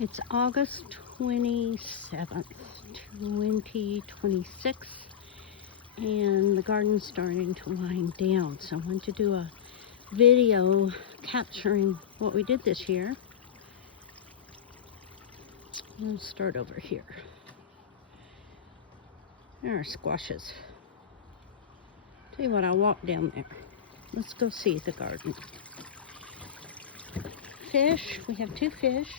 It's August 27th, 2026, and the garden's starting to wind down. So I wanted to do a video capturing what we did this year. I'll start over here. There are squashes. Tell you what, I'll walk down there. Let's go see the garden. Fish, we have two fish.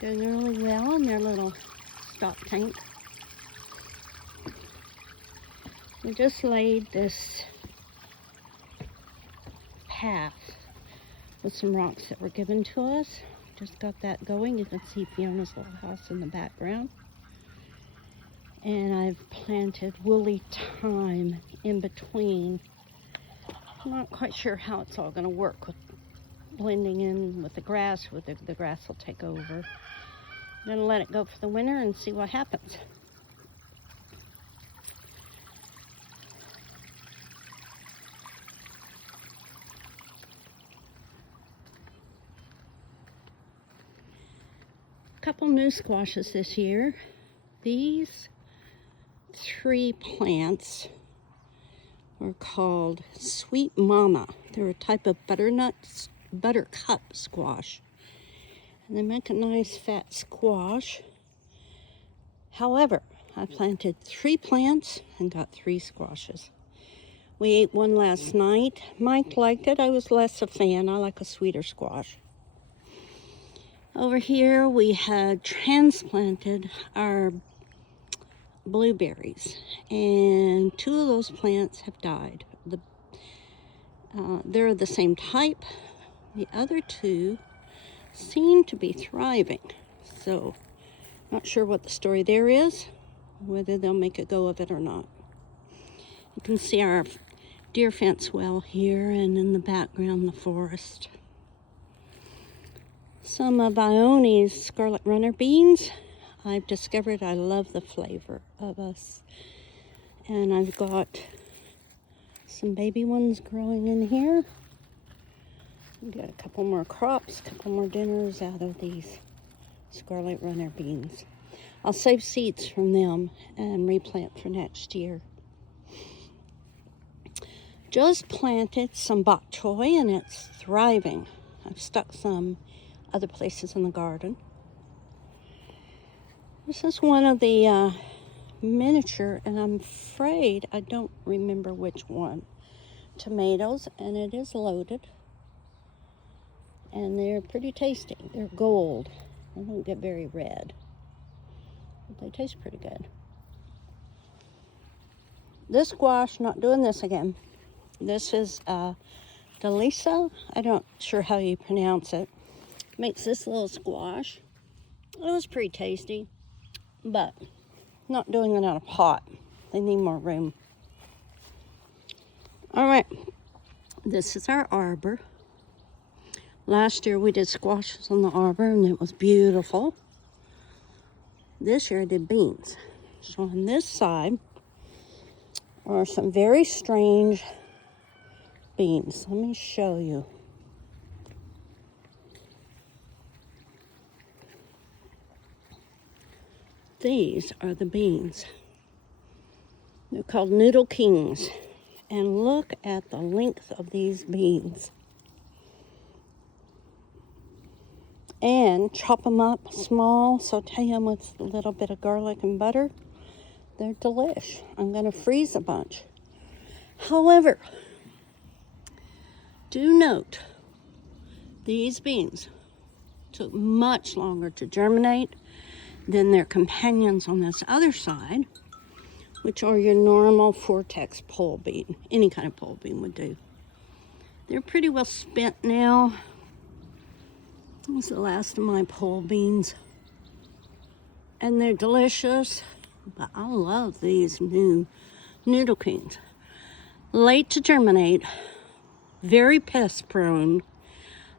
They're doing really well in their little stock tank. We just laid this path with some rocks that were given to us. Just got that going. You can see Fiona's little house in the background. And I've planted woolly thyme in between. I'm not quite sure how it's all going to work with blending in with the grass. The grass will take over. I'm going to let it go for the winter and see what happens. Couple new squashes this year. These three plants are called Sweet Mama. They're a type of buttercup squash. And they make a nice fat squash. However, I planted three plants and got three squashes. We ate one last night. Mike liked it. I was less a fan. I like a sweeter squash. Over here we had transplanted our blueberries, and two of those plants have died. They're the same type. The other two seem to be thriving, so not sure what the story there is, whether they'll make a go of it or not. You can see our deer fence well here, and in the background the forest. Some of Ione's scarlet runner beans. I've discovered I love the flavor of us. And I've got some baby ones growing in here. We've got a couple more crops, a couple more dinners out of these scarlet runner beans. I'll save seeds from them and replant for next year. Just planted some bok choy and it's thriving. I've stuck some other places in the garden. This is one of the miniature, and I'm afraid I don't remember which one, tomatoes, and it is loaded. And they're pretty tasty. They're gold. They don't get very red, but they taste pretty good. This squash, not doing this again. This is Delisa. I don't sure how you pronounce it. Makes this little squash. It was pretty tasty, but not doing it in a pot. They need more room. All right, this is our arbor. Last year we did squashes on the arbor and it was beautiful. This year I did beans. So on this side are some very strange beans. Let me show you. These are the beans. They're called Noodle Kings. And look at the length of these beans. And chop them up small, saute them with a little bit of garlic and butter. They're delish. I'm going to freeze a bunch. However, do note, these beans took much longer to germinate than their companions on this other side, which are your normal Vortex pole bean. Any kind of pole bean would do. They're pretty well spent now. That was the last of my pole beans. And they're delicious, but I love these new Noodle Kings. Late to germinate, very pest prone.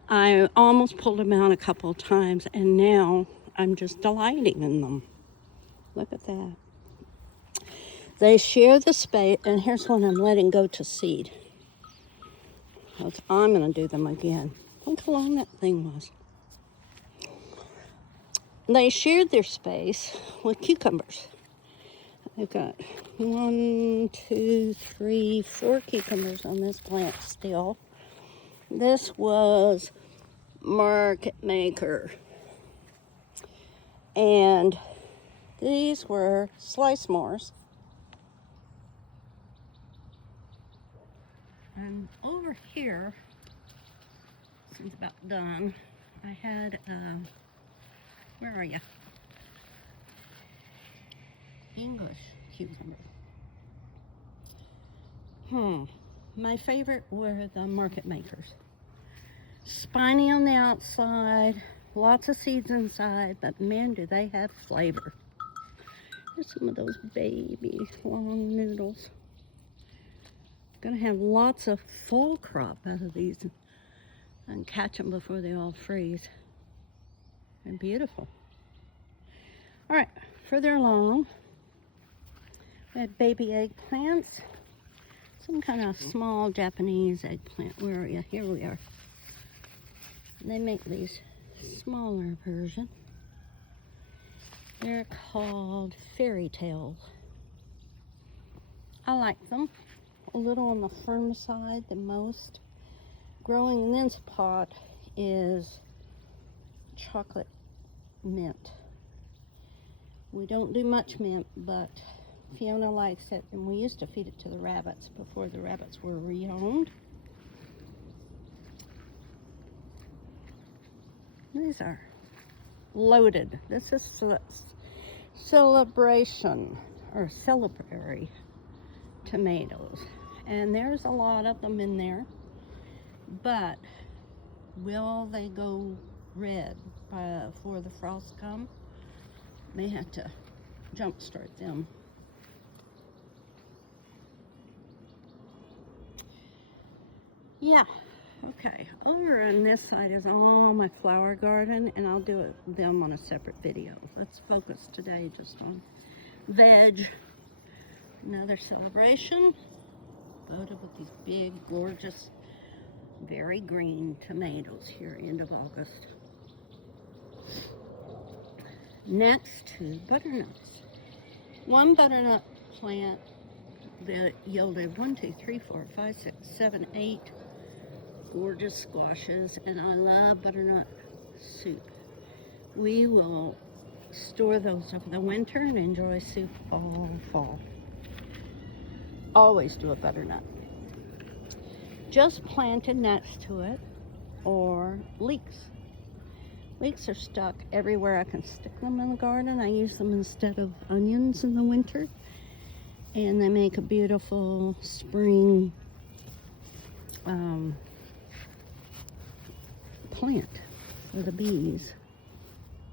I almost pulled them out a couple of times, and now I'm just delighting in them. Look at that. They share the space, and here's one I'm letting go to seed. I'm going to do them again. Look how long that thing was. they shared their space with cucumbers. I've got 1, 2, 3, 4 cucumbers on this plant still. This was Market Maker. And these were slice mores. And over here, since about done, I had, where are you? English cucumber. My favorite were the Market Makers. Spiny on the outside, lots of seeds inside, but man, do they have flavor. Here's some of those baby long noodles. Gonna have lots of full crop out of these and catch them before they all freeze. They're beautiful. All right, further along, we had baby eggplants. Some kind of small Japanese eggplant. Where are you? Here we are. They make these smaller versions. They're called fairy tales. I like them. A little on the firm side the most. Growing in this pot is chocolate mint. We don't do much mint, but Fiona likes it, and we used to feed it to the rabbits before the rabbits were rehomed. These are loaded. This is celebration or celebratory tomatoes, and there's a lot of them in there, but will they go red before the frost come? May have to jump start them. Yeah, okay. Over on this side is all my flower garden, and I'll do them on a separate video. Let's focus today just on veg. Another celebration. Loaded with these big, gorgeous, very green tomatoes here, end of August. Next to butternuts. One butternut plant that yielded 1, 2, 3, 4, 5, 6, 7, 8 gorgeous squashes, and I love butternut soup. We will store those over the winter and enjoy soup all fall. Always do a butternut. Just planted next to it, or leeks. Leeks are stuck everywhere I can stick them in the garden. I use them instead of onions in the winter, and they make a beautiful spring plant for the bees.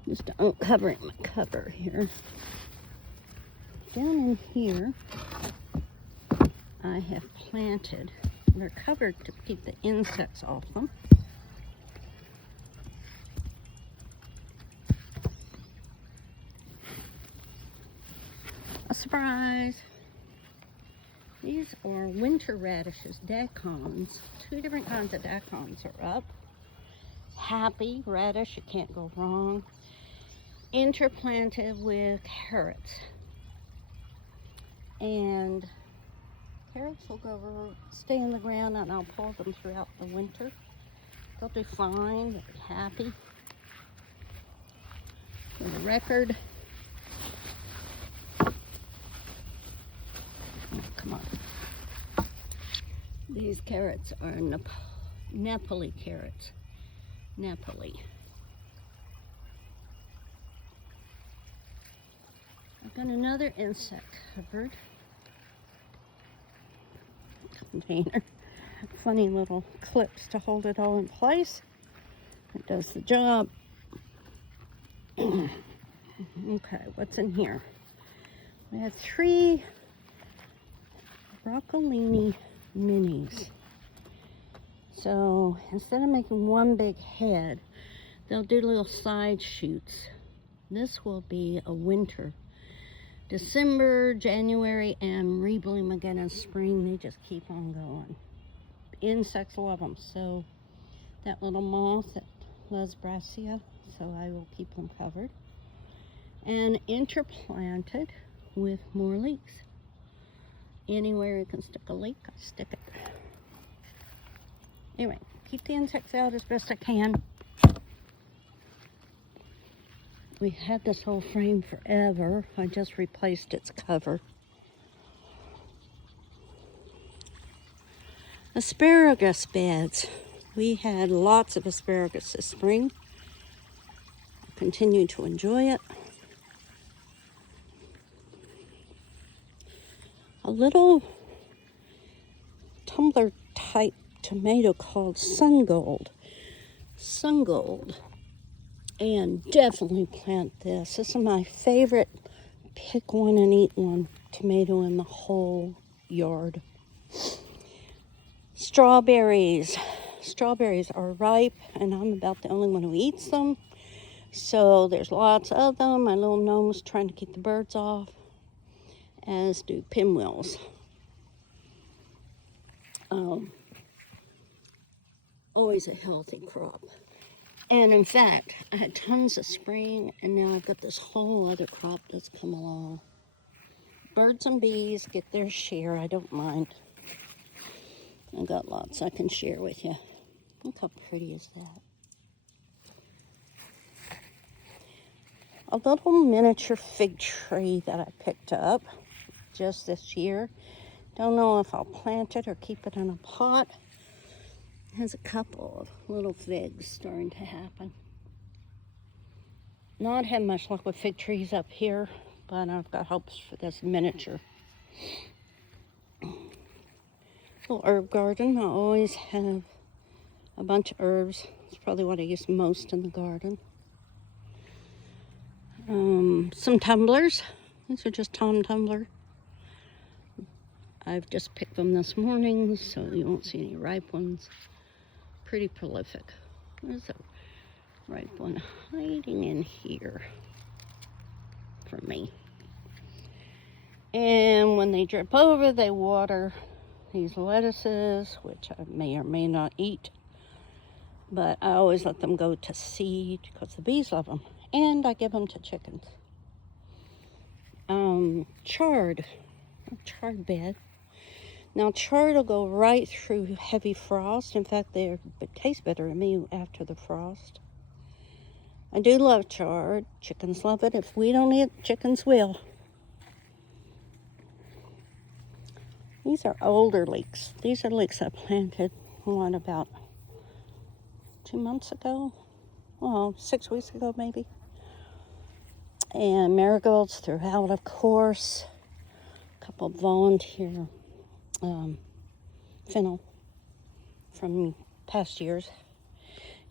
Just uncovering my cover here. Down in here, I have planted, they're covered to keep the insects off them. A surprise! These are winter radishes, dacons. 2 different kinds of dacons are up. Happy radish, you can't go wrong. Interplanted with carrots. And carrots will stay in the ground, and I'll pull them throughout the winter. They'll do fine, they'll be happy. For the record, oh, come on. These carrots are Napoli carrots. Napoli. I've got another insect covered container. Funny little clips to hold it all in place. It does the job. Okay, what's in here? We have 3 broccolini minis. So instead of making one big head, they'll do little side shoots. This will be a winter. December, January, and rebloom again in spring. They just keep on going. Insects love them. So that little moth that loves Brassia, so I will keep them covered. and interplanted with more leeks. Anywhere you can stick a leek, I stick it. Anyway, keep the insects out as best I can. We had this whole frame forever. I just replaced its cover. Asparagus beds. We had lots of asparagus this spring. Continue to enjoy it. A little tumbler type tomato called Sun Gold. Sun Gold. And definitely plant this. This is my favorite pick one and eat one tomato in the whole yard. Strawberries. Strawberries are ripe, and I'm about the only one who eats them. So there's lots of them. My little gnome's trying to keep the birds off, as do pinwheels. Always a healthy crop. And in fact, I had tons of spring, and now I've got this whole other crop that's come along. Birds and bees get their share. I don't mind. I've got lots I can share with you. Look how pretty is that? A little miniature fig tree that I picked up just this year. Don't know if I'll plant it or keep it in a pot. It has a couple of little figs starting to happen. Not had much luck with fig trees up here, but I've got hopes for this miniature. Little herb garden. I always have a bunch of herbs. It's probably what I use most in the garden. Some tumblers. These are just Tom Tumbler. I've just picked them this morning, so you won't see any ripe ones. Pretty prolific. There's a ripe one hiding in here for me. And when they drip over, they water these lettuces, which I may or may not eat. But I always let them go to seed because the bees love them. And I give them to chickens. Chard bed. Now chard will go right through heavy frost. In fact, they taste better to me after the frost. I do love chard. Chickens love it. If we don't eat, chickens will. These are older leeks. These are leeks I planted, about 2 months ago? Well, 6 weeks ago maybe. And marigolds throughout, of course. A couple of volunteer fennel from past years.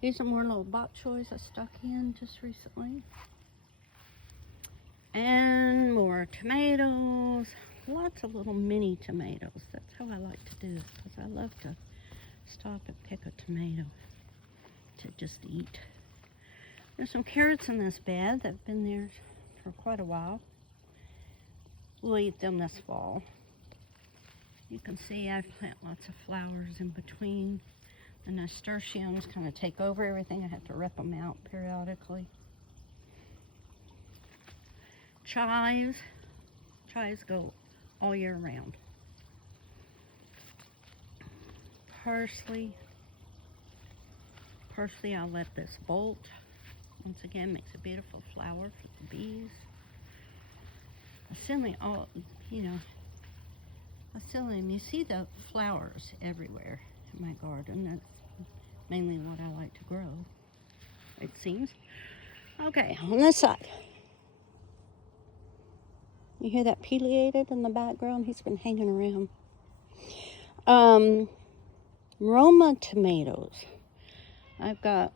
These are more little bok choys I stuck in just recently. And more tomatoes. Lots of little mini tomatoes. That's how I like to do it, because I love to stop and pick a tomato to just eat. There's some carrots in this bed that have been there for quite a while. We'll eat them this fall. You can see I plant lots of flowers in between. The nasturtiums kind of take over everything. I have to rip them out periodically. Chives. Chives go all year round. Parsley. Parsley, I'll let this bolt. Once again, makes a beautiful flower for the bees. Assilium, Assilium, you see the flowers everywhere in my garden. That's mainly what I like to grow, it seems. Okay, on this side. You hear that pileated in the background? He's been hanging around. Roma tomatoes. I've got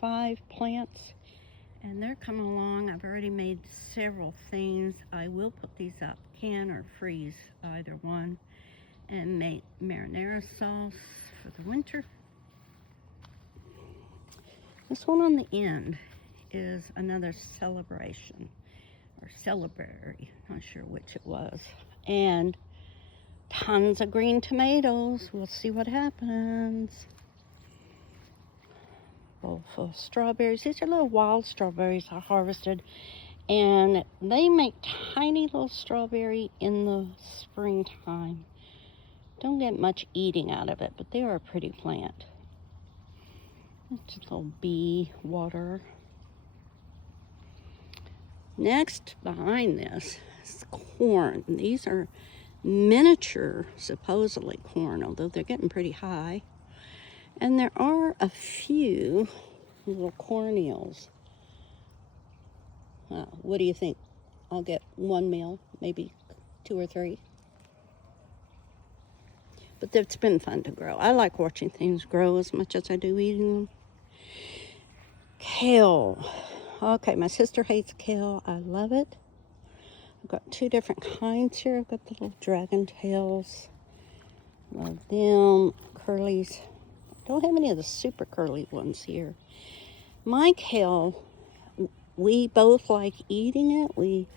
5 plants, and they're coming along. I've already made several things. I will put these up, can or freeze, either one, and make marinara sauce for the winter. This one on the end is another celebration, or celeberry, not sure which it was, and tons of green tomatoes. We'll see what happens. bowl full of strawberries. These are little wild strawberries I harvested, and they make tiny little strawberry in the springtime. Don't get much eating out of it, but they are a pretty plant. It's a little bee water. Next, behind this is corn. These are miniature, supposedly, corn, although they're getting pretty high. And there are a few little cornmeals. What do you think? I'll get one meal, maybe 2 or 3. But it's been fun to grow. I like watching things grow as much as I do eating them. Kale. Okay, my sister hates kale. I love it. I've got 2 different kinds here. I've got the little dragon tails. Love them. Curlies. Don't have any of the super curly ones here. My kale, we both like eating it. We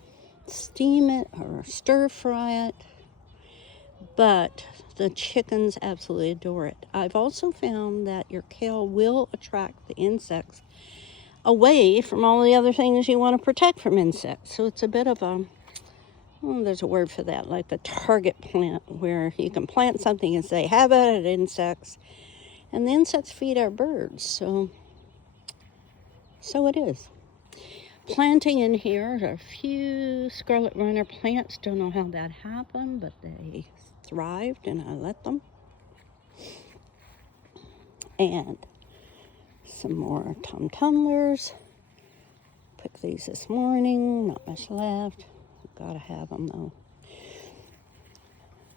steam it or stir fry it. But the chickens absolutely adore it. I've also found that your kale will attract the insects away from all the other things you want to protect from insects. So it's a bit of a, there's a word for that, like the target plant, where you can plant something and say, have at it, insects. And the insects feed our birds, so it is. Planting in here are a few scarlet runner plants. Don't know how that happened, but they thrived and I let them. And some more tumblers. Picked these this morning, not much left. Gotta have them though.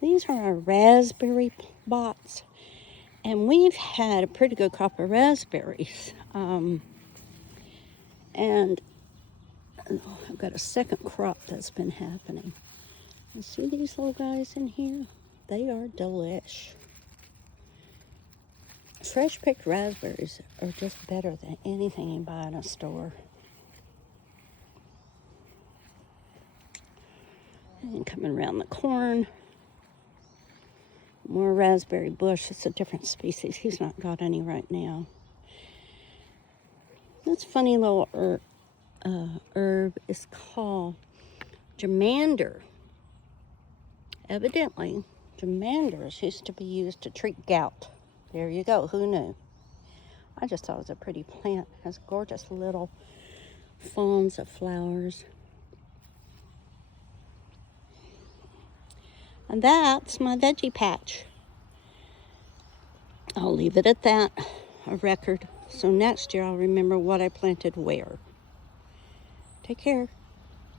These are our raspberry bots. And we've had a pretty good crop of raspberries. And I've got a second crop that's been happening. You see these little guys in here? They are delish. Fresh picked raspberries are just better than anything you buy in a store. And coming around the corn, more raspberry bush. It's a different species. He's not got any right now. This funny little herb is called germander. Evidently, germanders used to be used to treat gout. There you go. Who knew? I just thought it was a pretty plant. It has gorgeous little fawns of flowers. And that's my veggie patch. I'll leave it at that, a record. So next year I'll remember what I planted where. Take care.